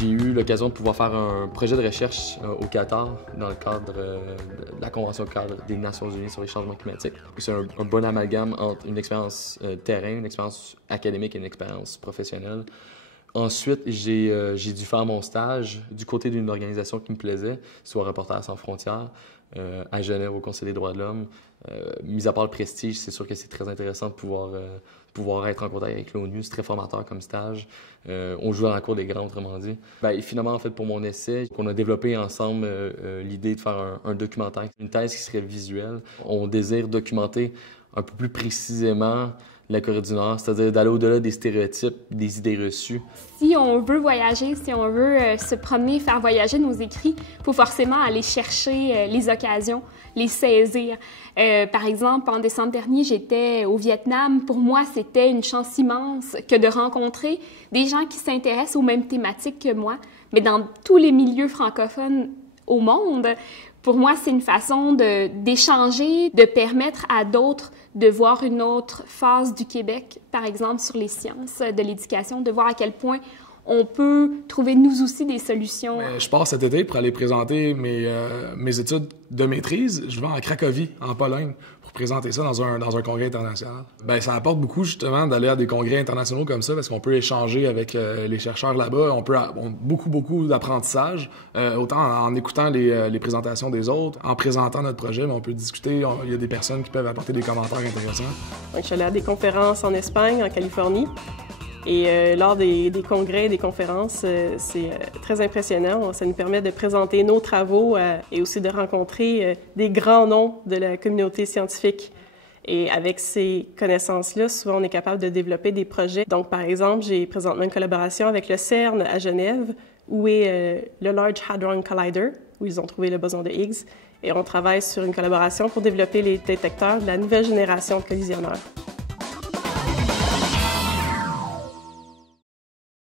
J'ai eu l'occasion de pouvoir faire un projet de recherche au Qatar dans le cadre de la Convention cadre des Nations Unies sur les changements climatiques. C'est un bon amalgame entre une expérience terrain, une expérience académique et une expérience professionnelle. Ensuite, j'ai dû faire mon stage du côté d'une organisation qui me plaisait, soit Reporters sans frontières, à Genève, au Conseil des droits de l'homme. Mis à part le prestige, c'est sûr que c'est très intéressant de pouvoir être en contact avec l'ONU. C'est très formateur comme stage. On joue dans la cour des grands, autrement dit. Et finalement, en fait, pour mon essai, on a développé ensemble l'idée de faire un documentaire, une thèse qui serait visuelle. On désire documenter un peu plus précisément la Corée du Nord, c'est-à-dire d'aller au-delà des stéréotypes, des idées reçues. Si on veut voyager, si on veut se promener, faire voyager nos écrits, il faut forcément aller chercher les occasions, les saisir. Par exemple, en décembre dernier, j'étais au Vietnam. Pour moi, c'était une chance immense que de rencontrer des gens qui s'intéressent aux mêmes thématiques que moi, mais dans tous les milieux francophones au monde. Pour moi, c'est une façon d'échanger, de permettre à d'autres de voir une autre phase du Québec, par exemple sur les sciences de l'éducation, de voir à quel point on peut trouver nous aussi des solutions. Je pars cet été pour aller présenter mes études de maîtrise. Je vais en Cracovie, en Pologne, pour présenter ça dans un congrès international. Ça apporte beaucoup, justement, d'aller à des congrès internationaux comme ça, parce qu'on peut échanger avec les chercheurs là-bas. On peut avoir beaucoup d'apprentissage, autant en écoutant les présentations des autres, en présentant notre projet, mais on peut discuter. Il y a des personnes qui peuvent apporter des commentaires intéressants. Donc, je suis allée à des conférences en Espagne, en Californie. Et lors des congrès, des conférences, c'est très impressionnant. Ça nous permet de présenter nos travaux et aussi de rencontrer des grands noms de la communauté scientifique. Et avec ces connaissances-là, souvent, on est capable de développer des projets. Donc, par exemple, j'ai présentement une collaboration avec le CERN à Genève, où est le Large Hadron Collider, où ils ont trouvé le boson de Higgs. Et on travaille sur une collaboration pour développer les détecteurs de la nouvelle génération de collisionneurs.